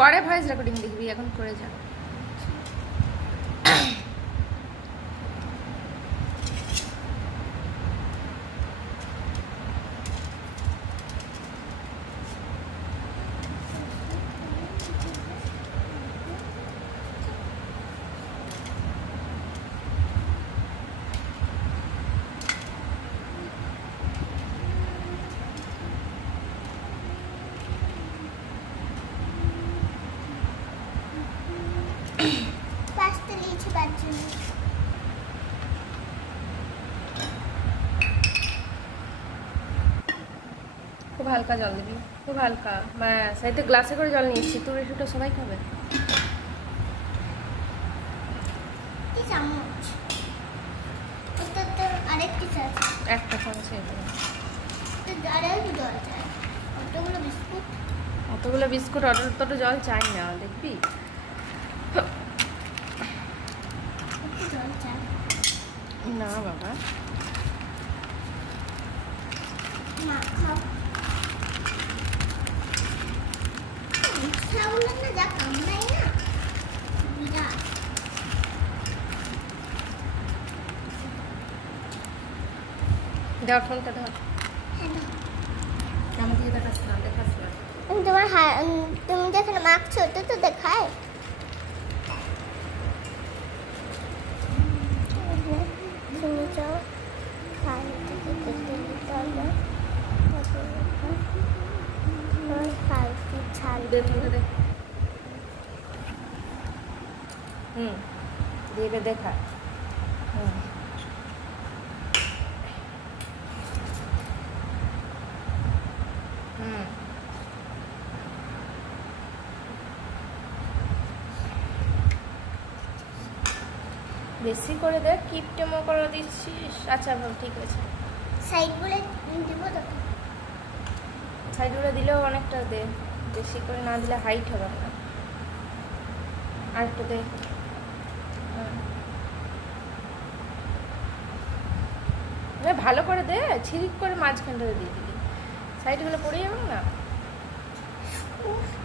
পরে voice recording দেখবি, এখন করে যা। খুব হালকা জল দিবি, খুব হালকা। সাইডে গ্লাসে করে জল নিয়ে এসছি, তোর এসবটা সবাই খাবে। একটা চামচে অতগুলো বিস্কুট অত জল চাই না, দেখবি। না বাবা, ধর ফোনটা ধর। আমার দিকে দেখাস না, দেখাস না। তুমি যেখানে মাখছো ওটা তো দেখায়। তুমি যাও দিয়ে দেখা। বেশি করে দেখ, কিপটেমো করে দিচ্ছিস। আচ্ছা ভাব, ঠিক আছে। সাইডগুলো দিব তো, সাইডগুলো দিলেও অনেকটা দে, বেশি করে না দিলে হাইট হবে না। আর একটু দে। ভালো করে দে, ছিরিক করে মাঝখানটা দিয়ে দিবি, সাইডগুলো পড়ে যাবে না।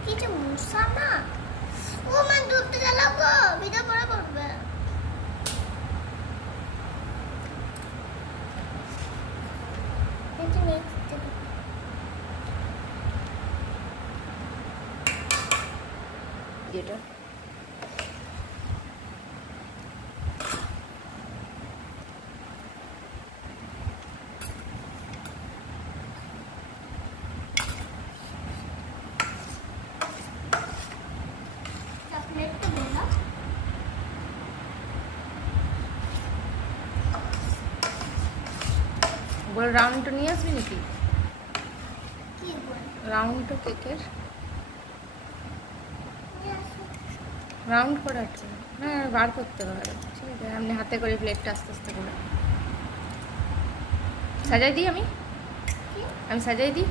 কি যে মশা না, ও মা দুধটা জ্বালাও গো, ভিডিও পড়া পড়বে। এটা বল, রাউন্ডটা নিয়ে আসবি নাকি? রাউন্ডটা কেকের রাউন্ড করে আছে, হ্যাঁ বার করতে পারো। ঠিক আছে, আপনি হাতে করে প্লেটটা আস্তে আস্তে করে সাজাই দিই। আমি সাজাই দিই।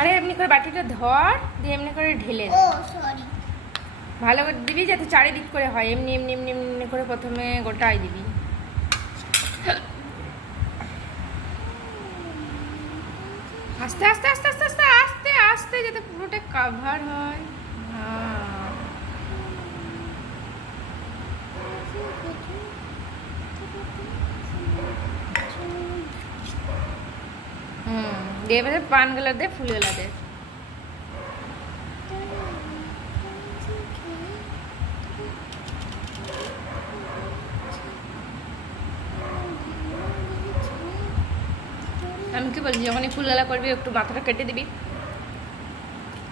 আরে এমনি করে বাটিটা ধর, দিয়ে এমনি করে ঢেলে দে। ভালো করে দিবি যাতে চারিদিক করে হয়। এমনি এমনি এমনি এমনি করে প্রথমে গোটাই দিবি। আস্তে আস্তে আস্তে আস্তে আস্তে আস্তে আস্তে যাতে পুরোটা কভার হয়। দিয়ে এবারে পানগুলো দে, ফুলগুলো দে। আমি কি বলছি, যখন ফুলগুলা করবি একটু মাথাটা কেটে দিবি,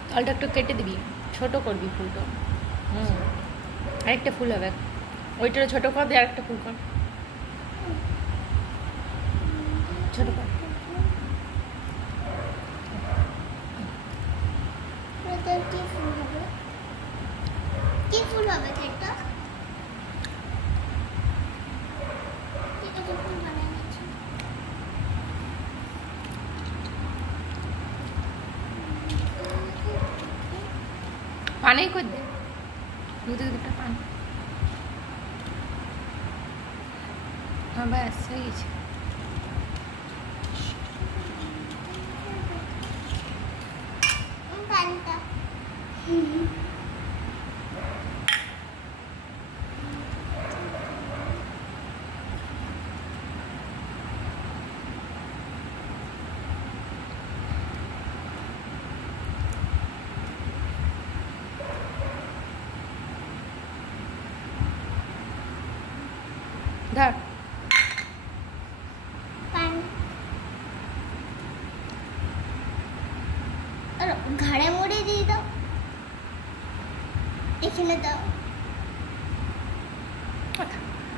তলটা একটু কেটে দিবি, ছোট করবি ফুলটা। আরেকটা ফুল হবে, ওইটা ছোট কর দিয়ে আরেকটা ফুল কর, ছোট কর। কি ফুল হবে এটা? পানেই করে দে, দুধে দুটা পান। হ্যাঁ ব্যাস হয়ে গেছে। পানটা ধর পান আর ঘাড়ে মুড়ে দিয়ে দাও, এখানে দাও।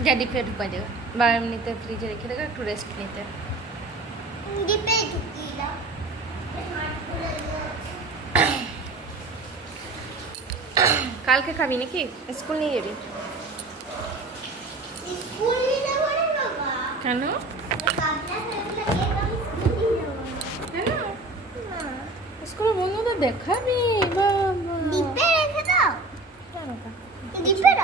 যা ডিপে ঢুকা যাবে বা এমনিতে ফ্রিজে রেখে দেবে একটু রেস্ট নিতে। ডিপে ঢুকিয়ে দাও। কালকে খাবি নাকি? স্কুল নিয়ে যাবি? স্কুল নিয়ে যাবো রে বাবা। কেন? কাবলা ফেলে একদম স্কুল নিয়ে যাবো কেন? না। স্কুলে বন্ধুদের দেখাবি? বাবা ডিপে রেখে দাও। কেন? ডিপে